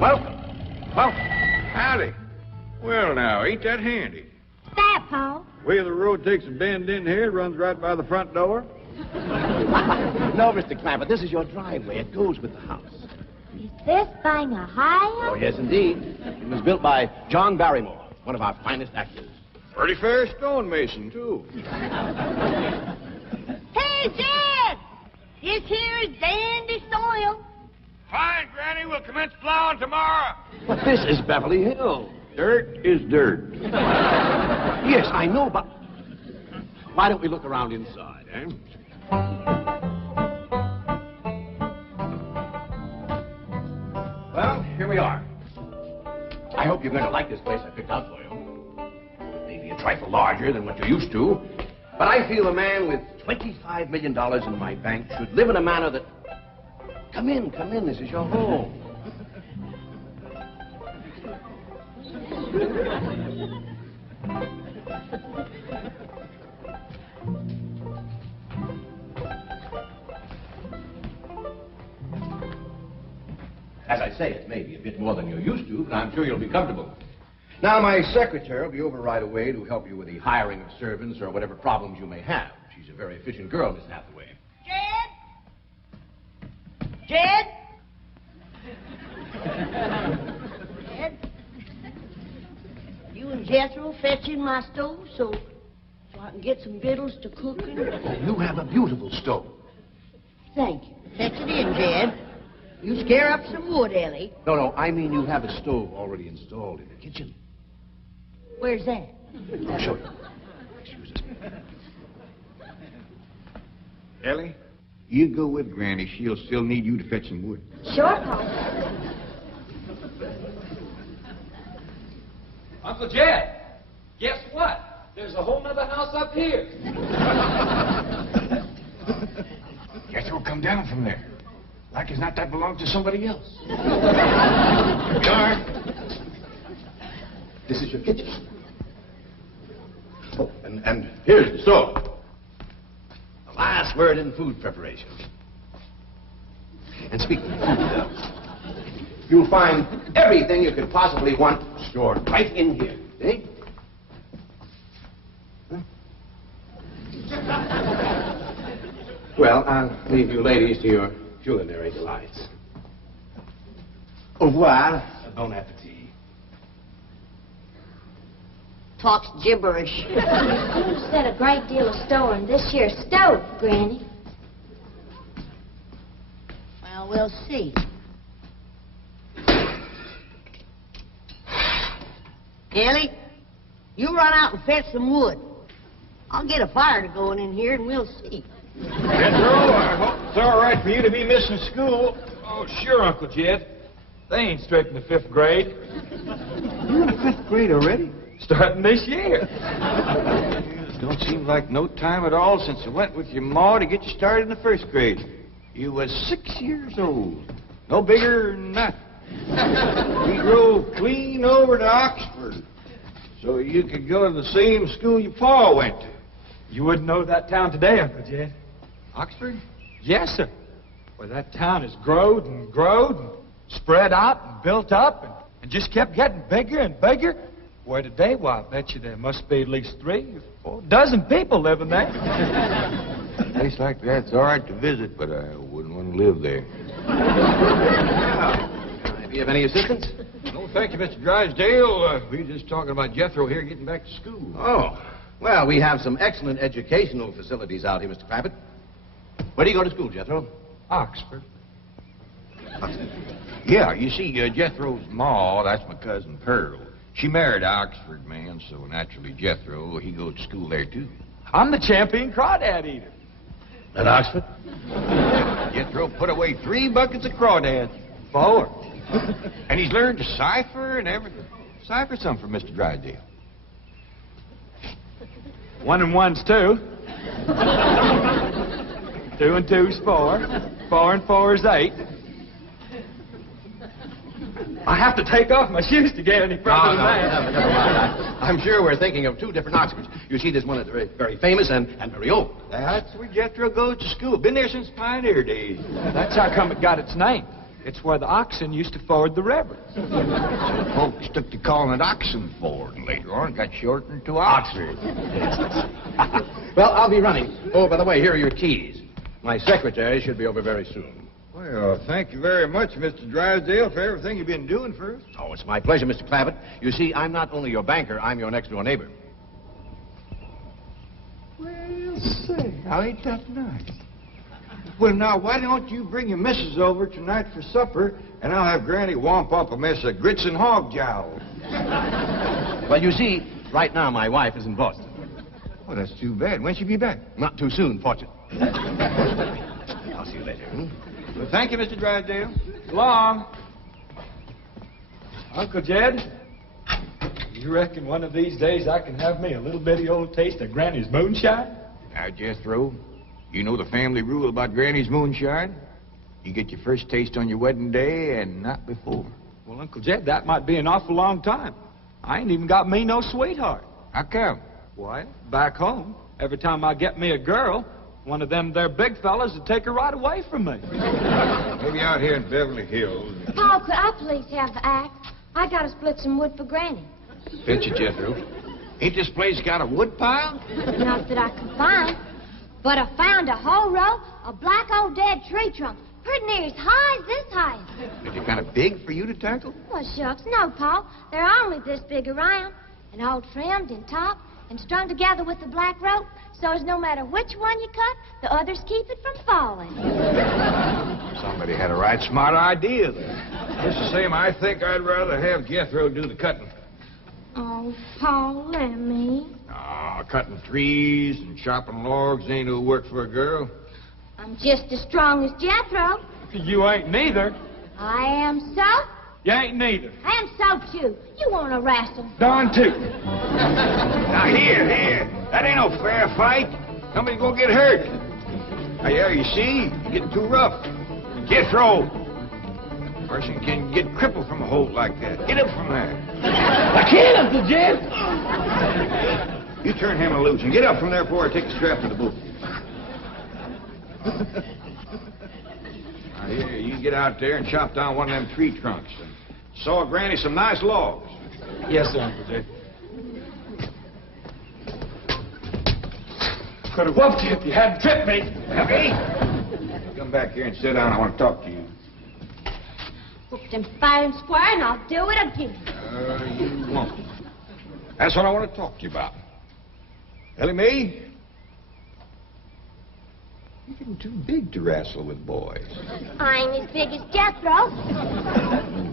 Welcome. Howdy. Well, now, ain't that handy? That, Paul? Way the road takes a bend in here, it runs right by the front door. No, Mr. Clampett, this is your driveway. It goes with the house. Is this thing a high Oh, yes, indeed. It was built by John Barrymore, one of our finest actors. Pretty fair stonemason, too. Hey, Jed! This here is dandy soil. Fine, Granny. We'll commence plowing tomorrow. But this is Beverly Hills. Dirt is dirt. Yes, I know, but why don't we look around inside, eh? Well, here we are. I hope you're going to like this place I picked out for you. Maybe a trifle larger than what you're used to, but I feel a man with $25 million in my bank should live in a manner that... Come in, this is your home. As I say, it may be a bit more than you're used to, but I'm sure you'll be comfortable. Now, my secretary will be over right away to help you with the hiring of servants or whatever problems you may have. She's a very efficient girl, Miss Hathaway. Jed? Jed? You and Jethro fetching my stove so I can get some victuals to cook in? You have a beautiful stove. Thank you. Fetch it in, Jed. You scare up some wood, Ellie. No, I mean you have a stove already installed in the kitchen. Where's that? I'll show you. Excuse us. Ellie, you go with Granny. She'll still need you to fetch some wood. Sure, Paul. Uncle Jed, guess what? There's a whole nother house up here. Guess we'll come down from there. Like as not, that belongs to somebody else. Darn. This is your kitchen. Oh, and here's the stove. The last word in food preparation. And speaking of food, you'll find everything you could possibly want stored right in here. See? Huh? Well, I'll leave you ladies to your culinary delights. Au revoir. Bon appetit. Talks gibberish. You said a great deal of store in this here stove, Granny. Well, we'll see. Ellie, you run out and fetch some wood. I'll get a fire to going in here and we'll see. Jethro, I hope it's all right for you to be missing school. Oh, sure, Uncle Jed. They ain't straight in the 5th grade. You're in the 5th grade already? Starting this year. It don't seem like no time at all since I went with your ma to get you started in the 1st grade. You was 6 years old. No bigger than that. We drove clean over to Oxford so you could go to the same school your pa went to. You wouldn't know that town today, Uncle Jed. Oxford? Yes, sir. Well, that town has growed and spread out and built up and just kept getting bigger and bigger. Where today, why, I bet you there must be at least 3 or 4 dozen people living there. A place like that's all right to visit, but I wouldn't want to live there. Do you have any assistance? No, thank you, Mr. Drysdale. We were just talking about Jethro here getting back to school. Oh, well, we have some excellent educational facilities out here, Mr. Clampett. Where do you go to school, Jethro? Oxford. Yeah, you see, Jethro's ma, that's my cousin Pearl. She married an Oxford man, so naturally Jethro, he goes to school there, too. I'm the champion crawdad eater. At Oxford? Jethro put away 3 buckets of crawdads. 4. And he's learned to cipher and everything. Cipher some for Mr. Drysdale. 1 and 1's 2. 2 and 2's 4. 4 and 4's 8. I have to take off my shoes to get any further than that. Never mind. I'm sure we're thinking of 2 different Oxfords. You see, there's one that's very, very famous and very old. That's where Jethro goes to school. Been there since pioneer days. That's how come it got its name. It's where the oxen used to ford the river. So folks took to calling it Oxenford, and later on it got shortened to Oxford. Well, I'll be running. Oh, by the way, here are your keys. My secretary should be over very soon. Well, thank you very much, Mr. Drysdale, for everything you've been doing for us. Oh, it's my pleasure, Mr. Clavitt. You see, I'm not only your banker, I'm your next-door neighbor. Well, say, now ain't that nice? Well, now, why don't you bring your missus over tonight for supper, and I'll have Granny womp up a mess of grits and hog jowl. Well, you see, right now my wife is in Boston. Well, that's too bad. When'll she be back? Not too soon, fortunately. I'll see you later. Well, thank you, Mr. Drysdale. So long. Uncle Jed, you reckon one of these days I can have me a little bitty old taste of Granny's moonshine? Now, Jethro, you know the family rule about Granny's moonshine? You get your first taste on your wedding day and not before. Well, Uncle Jed, that might be an awful long time. I ain't even got me no sweetheart. How come? Why, back home, every time I get me a girl, one of them there big fellas would take her right away from me. Maybe out here in Beverly Hills. Paul, could I please have the axe? I gotta split some wood for Granny. Fetch it, Jethro. Ain't this place got a wood pile? Not that I can find. But I found a whole row of black old dead tree trunks, pretty near as high as this house. Is it kind of big for you to tackle? Well, shucks, no, Paul. They're only this big around, and all trimmed and topped and strung together with the black rope, so as no matter which one you cut, the others keep it from falling. Somebody had a right smart idea there. Just the same, I think I'd rather have Jethro do the cutting. Oh, Paul, let me. Ah, cutting trees and chopping logs ain't no work for a girl. I'm just as strong as Jethro. You ain't neither. I am so. You ain't neither. I am so, too. You want to wrestle? Darn too. Now, here. That ain't no fair fight. Somebody's gonna get hurt. Now, yeah, you see? You're getting too rough. Jethro. A person can get crippled from a hold like that. Get up from there. I can't, Uncle Jed. You turn him loose and get up from there before I take the strap to the boot. Now, here, you get out there and chop down one of them tree trunks and saw Granny some nice logs. Yes, sir, Uncle Jed. Could have whooped you if you hadn't tripped me. Hey, come back here and sit down. I want to talk to you. Whooped him fair and square, and I'll do it again. You won't. That's what I want to talk to you about. Ellie May, you're getting too big to wrestle with boys. I ain't as big as Jethro.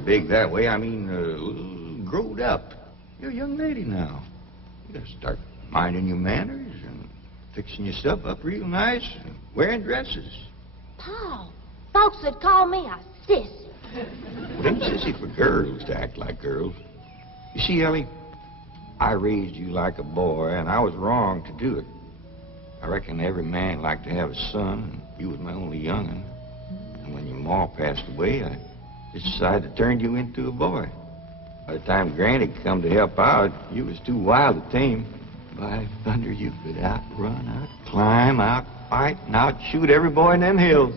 Big that way, I mean, growed up. You're a young lady now. You gotta start minding your manners and fixing your stuff up real nice and wearing dresses. Paul, folks would call me a sis. It ain't sissy for girls to act like girls. You see, Ellie, I raised you like a boy, and I was wrong to do it. I reckon every man liked to have a son, and you was my only young'un. And when your ma passed away, I just decided to turn you into a boy. By the time Granny come to help out, you was too wild to tame. By thunder, you could outrun, out-climb, out-fight, and out-shoot every boy in them hills.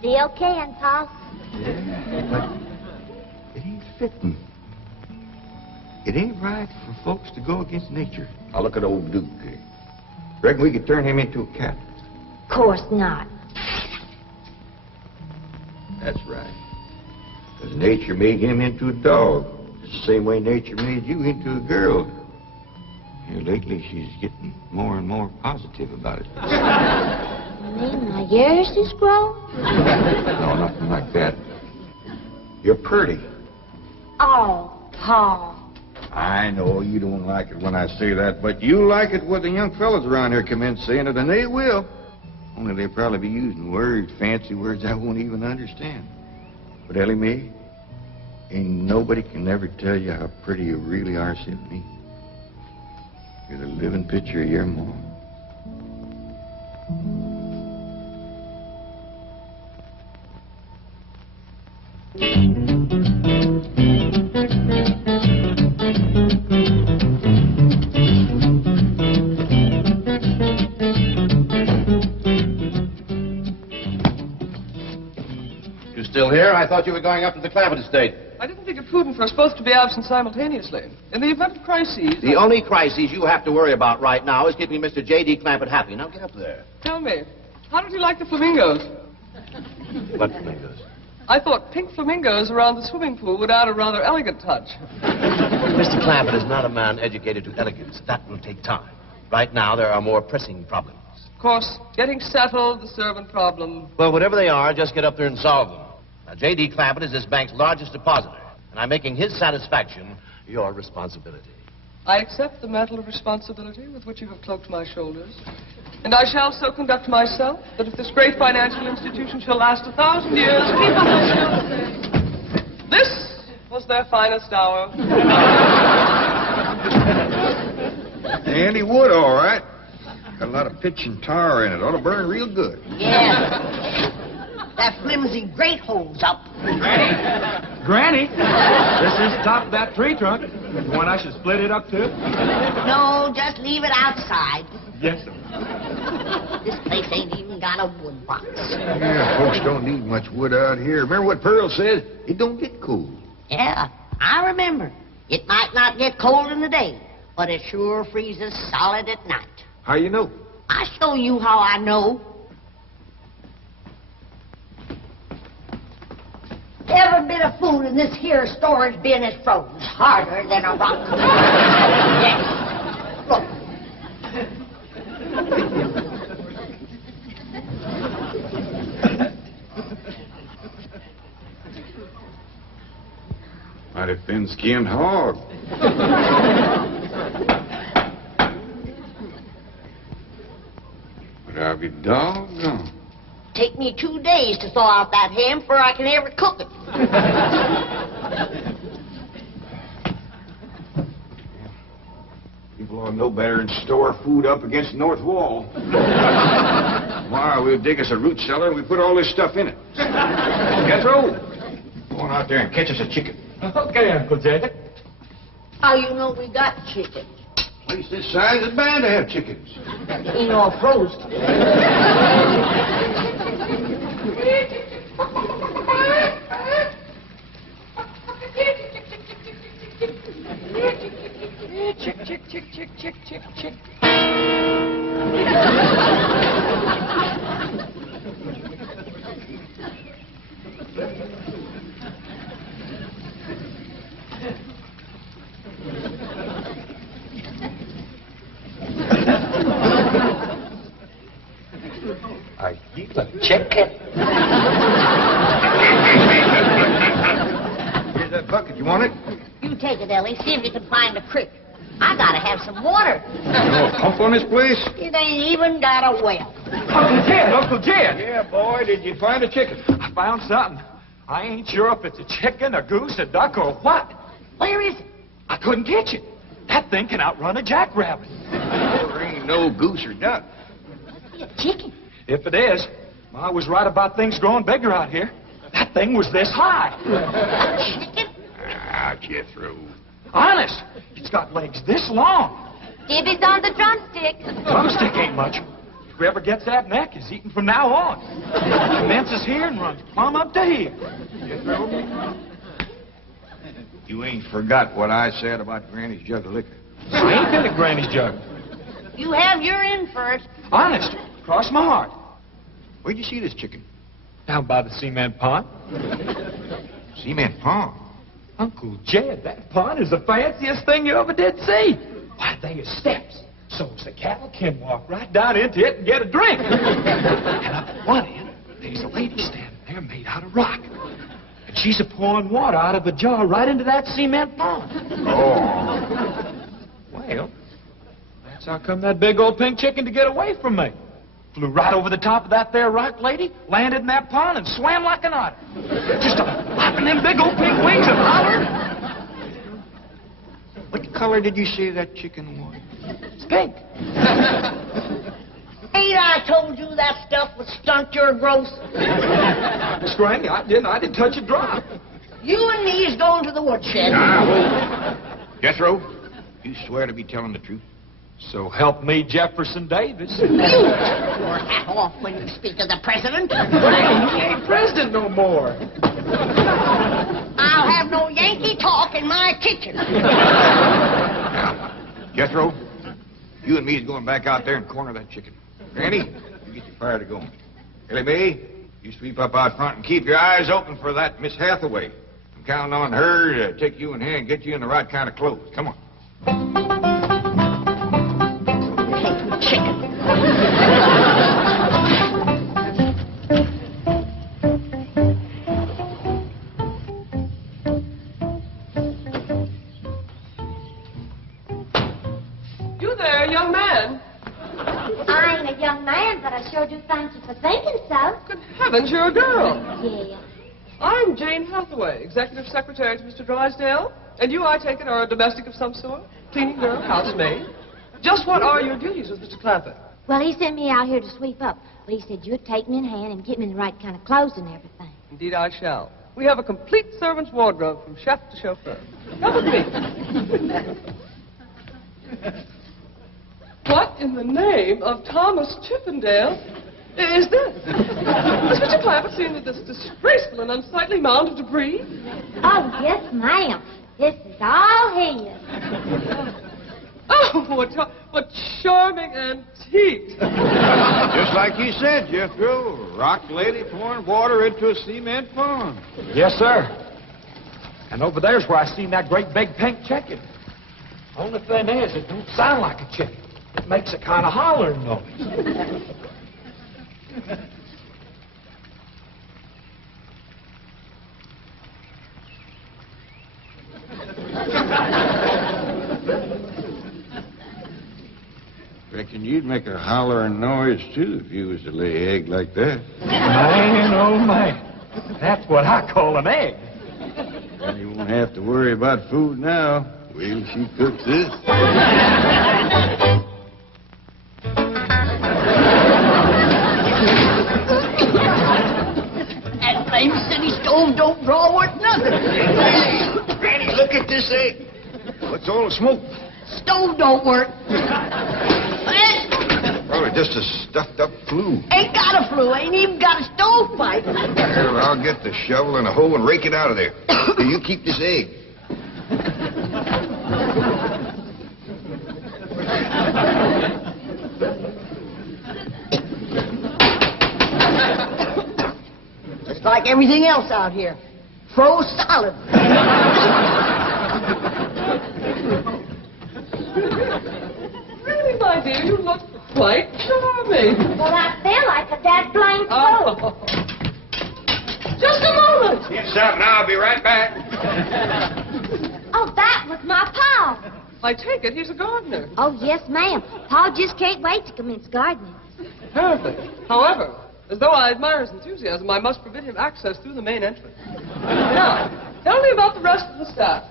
Still can, Paul. Yeah, but it ain't fitting. It ain't right for folks to go against nature. Now look at old Duke. Reckon we could turn him into a cat. Of course not. That's right. Because nature made him into a dog. It's the same way nature made you into a girl. Here lately, she's getting more and more positive about it. You mean my years is grown? No, nothing like that. You're pretty. Oh, Paul. I know you don't like it when I say that, but you like it when the young fellas around here come in saying it, and they will. Only they'll probably be using words, fancy words I won't even understand. But Ellie May, ain't nobody can ever tell you how pretty you really are, except me. You're the living picture of your mom. You still here? here? I thought you were going up to the Clampett estate. I didn't think it prudent for us both to be absent simultaneously. In the event of crises... The only crises you have to worry about right now is keeping Mr. J.D. Clampett happy. Now, get up there. Tell me, how did you like the flamingos? What flamingos? I thought pink flamingos around the swimming pool would add a rather elegant touch. Mr. Clampett is not a man educated to elegance. That will take time. Right now, there are more pressing problems. Of course, getting settled, the servant problem. Well, whatever they are, just get up there and solve them. Now, J.D. Clampett is this bank's largest depositor, and I'm making his satisfaction your responsibility. I accept the mantle of responsibility with which you have cloaked my shoulders. And I shall so conduct myself that if this great financial institution shall last 1,000 years, people will still say, this was their finest hour. Handy wood, all right. Got a lot of pitch and tar in it. Ought to burn real good. Yeah. That flimsy grate holds up. Granny, this is top of that tree trunk. You want I should split it up too? No, just leave it outside. Yes, sir. This place ain't even got a wood box. Yeah, folks don't need much wood out here. Remember what Pearl says? It don't get cold. Yeah, I remember. It might not get cold in the day, but it sure freezes solid at night. How you know? I show you how I know. Every bit of food in this here storage bin is frozen harder than a rock. Yes. Look. Mighty thin-skinned hog. But I'll be doggone. Take me 2 days to thaw out that ham before I can ever cook it. People ought to know better than store food up against the north wall. Tomorrow we'll dig us a root cellar and we put all this stuff in it. Jethro, go on out there and catch us a chicken. Okay, Uncle Jed. How you know we got chicken? Place this size is bound to have chickens. Ain't all frozen. Chick, chick, chick, chick, chick, chick, chick. Are you a chicken? Here's that bucket. You want it? You take it, Ellie. See if you can find a creek. I gotta have some water. You know a pump on this place? It ain't even got a well. Uncle Jed, Uncle Jed. Yeah, boy. Did you find a chicken? I found something. I ain't sure if it's a chicken, a goose, a duck, or what. Where is it? I couldn't catch it. That thing can outrun a jackrabbit. There ain't no goose or duck. Must be a chicken. If it is, Ma was right about things growing bigger out here. That thing was this high. A chicken? Ah, Jethro. Honest, it's got legs this long. Gibby's on the drumstick. Drumstick ain't much. Whoever gets that neck is eating from now on. Commences here and runs plumb up to here. Jethro, you ain't forgot what I said about Granny's jug of liquor. I ain't been to Granny's jug. You have your in first. Honest, cross my heart. Where'd you see this chicken? Down by the cement pond. Cement pond. Uncle Jed, that pond is the fanciest thing you ever did see. Why, they are steps. So's the cattle can walk right down into it and get a drink. And up at one end, there's a lady standing there made out of rock. And she's a-pouring water out of a jar right into that cement pond. Oh. Well, that's how come that big old pink chicken to get away from me. Flew right over the top of that there rock lady, landed in that pond, and swam like an otter. Just flapping them big old pink wings and hollered. What color did you say that chicken was? It's pink. Ain't I told you that stuff would stunt your growth? Miss Granny, I didn't touch a drop. You and me is going to the woodshed. Now, Jethro, you swear to be telling the truth? So help me, Jefferson Davis. Your hat off when you speak of the president. He ain't president no more. I'll have no Yankee talk in my kitchen. Now, Jethro, you and me is going back out there and corner that chicken. Granny, you get your fire to going. Ellie May, you sweep up out front and keep your eyes open for that Miss Hathaway. I'm counting on her to take you in hand and get you in the right kind of clothes. Come on. Chicken. You there, young man? I ain't a young man, but I sure do thank you for thinking so. Good heavens, you're a girl. Yeah. I'm Jane Hathaway, executive secretary to Mr. Drysdale. And you, I take it, are a domestic of some sort? Cleaning girl, housemaid? Just what are your duties with Mr. Clampett? Well, he sent me out here to sweep up. But he said you'd take me in hand and get me in the right kind of clothes and everything. Indeed, I shall. We have a complete servant's wardrobe from chef to chauffeur. Come with me. What in the name of Thomas Chippendale is this? Has Mr. Clampett seen this disgraceful and unsightly mound of debris? Oh, yes, ma'am. This is all his. Oh, what charming antiques. Just like you said, Jethro. Rock lady pouring water into a cement pond. Yes, sir. And over there's where I seen that great big pink chicken. Only thing is, it don't sound like a chicken. It makes a kind of hollering noise. Reckon you'd make a hollering noise, too, if you was to lay an egg like that. Man, oh, man. That's what I call an egg. And you won't have to worry about food now. Wait till she cooks this. That flame city stove don't draw worth nothing. Granny, look at this egg. What's all the smoke? Stove don't work. Probably just a stuffed-up flue. Ain't got a flue. Ain't even got a stovepipe. Well, I'll get the shovel and a hoe and rake it out of there. Here, you keep this egg. Just like everything else out here. Froze solid. Really, my dear, you look quite charming. Well, I feel like a dead blamed fool. Oh. Just a moment. Get something, I'll be right back. Oh, that was my Pa. I take it he's a gardener. Oh, yes, ma'am. Pa just can't wait to commence gardening. Perfect. However, as though I admire his enthusiasm, I must forbid him access through the main entrance. Now, tell me about the rest of the staff.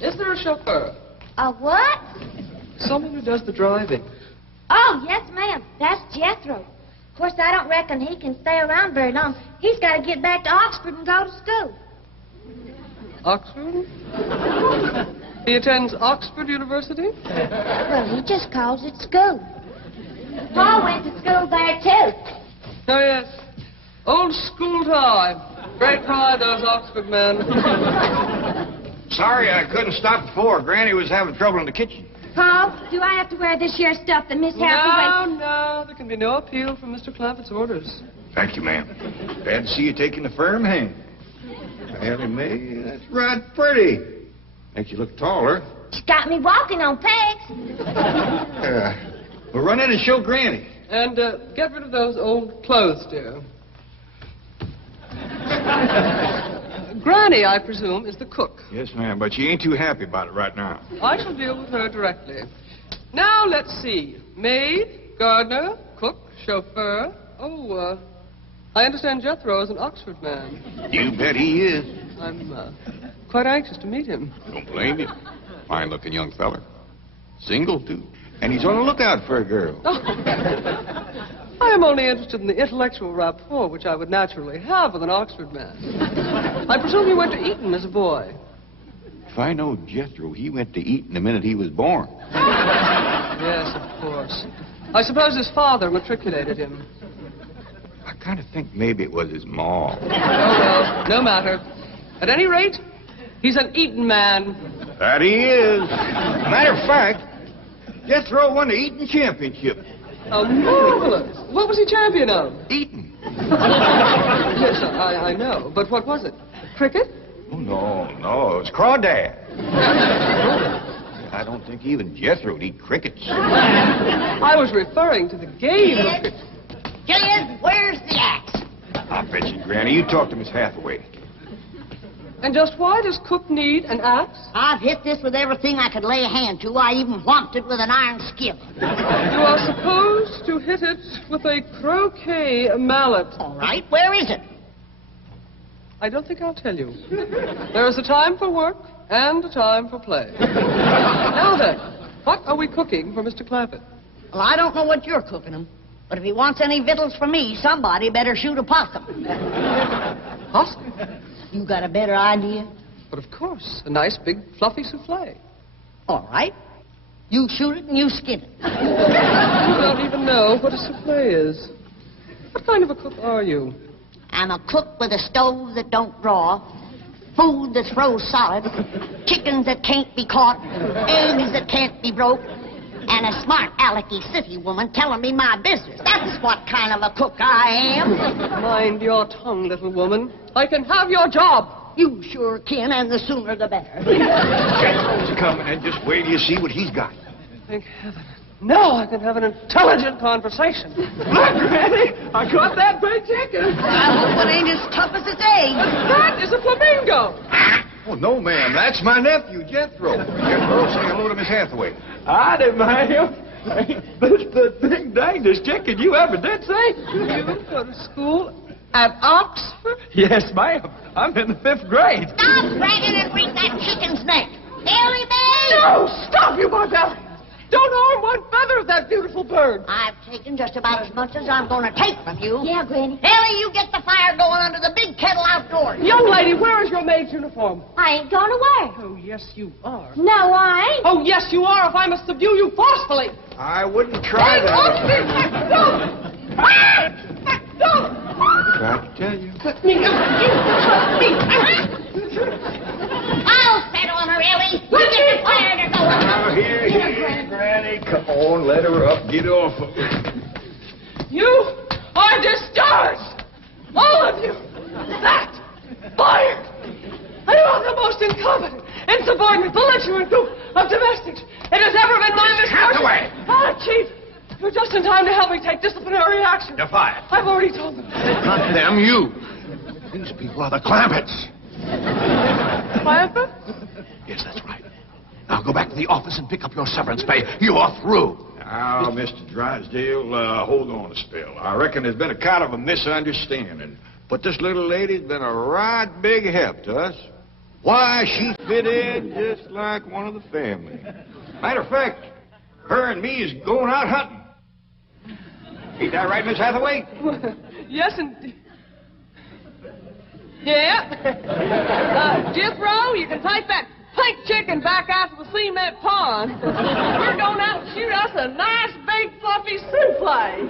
Is there a chauffeur? A what? Someone who does the driving. Oh, yes, ma'am. That's Jethro. Of course, I don't reckon he can stay around very long. He's got to get back to Oxford and go to school. Oxford? He attends Oxford University? Well, he just calls it school. Pa went to school there, too. Oh, yes. Old school time. Great pride, those Oxford men. Sorry I couldn't stop before. Granny was having trouble in the kitchen. Pa, do I have to wear this here stuff that Miss Hathaway... No, there can be no appeal from Mr. Clampett's orders. Thank you, ma'am. Glad to see you taking a firm hand. Ellie May, that's right pretty. Makes you look taller. She's got me walking on pegs. We'll run in and show Granny. And get rid of those old clothes, dear. Granny, I presume, is the cook. Yes, ma'am, but she ain't too happy about it right now. I shall deal with her directly. Now, let's see. Maid, gardener, cook, chauffeur. Oh, I understand Jethro is an Oxford man. You bet he is. I'm quite anxious to meet him. Don't blame you. Fine-looking young feller. Single, too. And he's on the lookout for a girl. I am only interested in the intellectual rapport which I would naturally have with an Oxford man. I presume you went to Eton as a boy. If I know Jethro, he went to Eton the minute he was born. Yes, of course. I suppose his father matriculated him. I kind of think maybe it was his ma. Oh, well, no matter. At any rate, he's an Eton man. That he is. Matter of fact, Jethro won the Eton championship. Oh, marvelous. What was he champion of? Eton. Yes, I know. But what was it? Cricket? Oh, no, it was crawdad. I don't think even Jethro would eat crickets. I was referring to the game of cricket. Gillian, where's the axe? I bet you, Granny, you talk to Miss Hathaway. And just why does Cook need an axe? I've hit this with everything I could lay a hand to. I even whomped it with an iron skillet. You are supposed to hit it with a croquet mallet. All right, where is it? I don't think I'll tell you. There is a time for work and a time for play. Now then, what are we cooking for Mr. Clampett? Well, I don't know what you're cooking him, but if he wants any victuals from me, somebody better shoot a possum. Possum? You got a better idea? But of course, a nice big fluffy souffle. All right. You shoot it and you skin it. You don't even know what a souffle is. What kind of a cook are you? I'm a cook with a stove that don't draw, food that's froze solid, chickens that can't be caught, eggs that can't be broke, and a smart alecky city woman telling me my business. That's what kind of a cook I am. Mind your tongue, little woman. I can have your job. You sure can, and the sooner the better. Jethro's coming, and just wait till you see what he's got. Thank heaven. Now I can have an intelligent conversation. Look, Granny, I caught that big chicken. I hope it ain't as tough as its eggs. That is a flamingo. Oh, no, ma'am. That's my nephew, Jethro. Jethro, say hello to Miss Hathaway. Howdy, ma'am. That's the big dangest chicken you ever did see. You go to school at Oxford? Yes, ma'am. I'm in the 5th grade. Stop bragging and wring that chicken's neck. Ellie May! No, stop, you barbarian. Don't harm one feather of that beautiful bird. I've taken just about as much as I'm going to take from you. Yeah, Granny. Ellie, you get the fire going under the big kettle outdoors. Young lady, where is your maid's uniform? I ain't going to wear. Oh, yes, you are. No, I ain't. Oh, yes, you are, if I must subdue you forcefully. I wouldn't try Hey, that. Don't! Tried to tell you. I'll settle on her, Ellie. You get the fire to go. Now, here, Granny. Come on, let her up. Get off of her. You are discharged! All of you! That! Fired! I am the most incompetent, insubordinate, belligerent group of domestics it has ever been my misfortune. Hathaway! Ah, Chief! You're just in time to help me take disciplinary action. You're fired. I've already told them. Not them, you. These people are the Clampetts. Clampett? Yes, that's right. Now go back to the office and pick up your severance pay. You're through. Now, Mr. Drysdale, hold on a spell. I reckon there's been a kind of a misunderstanding. But this little lady's been a right big help to us. Why, she fit in just like one of the family. Matter of fact, her and me is going out hunting. Ain't that right, Miss Hathaway? Yes, indeed. Yeah. Jethro, you can take that pink chicken back out to the cement pond. We're going out and shoot us a nice big fluffy souffle.